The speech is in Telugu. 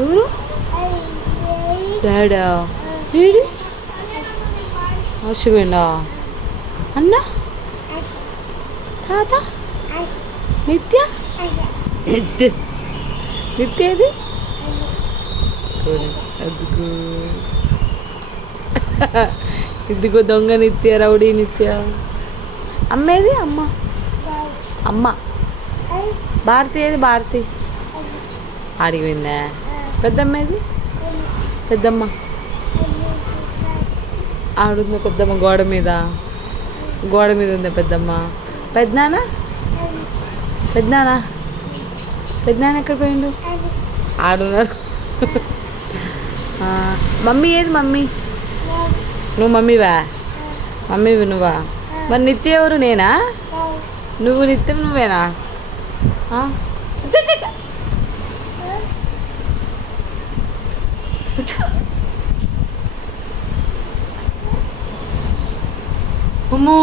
ఎవరు? డాడా? డాడీ ఆశపోయిండా? అన్న తాత నిత్య నిత్య ఏది? అదుగు ఇదిగో దొంగ నిత్య, రౌడీ నిత్య. అమ్మేది? అమ్మ అమ్మ భారతి ఏది? భారతి ఆడిపోయిందా? పెద్దమ్మ ఏది? పెద్దమ్మ ఆడుందా? పెద్దమ్మ గోడ మీద ఉందా పెద్దమ్మ? పెద్దనాన్న? పెద్దనాన్న పెద్దనాన్న ఎక్కడ పోయిండు? ఆడున్నాడు. మమ్మీ ఏది? మమ్మీ నువ్వు మమ్మీవా? మమ్మీవి నువ్వా? మరి నిత్య ఎవరు? నేనా? నువ్వు నిత్యం నువ్వేనా? అమ్మో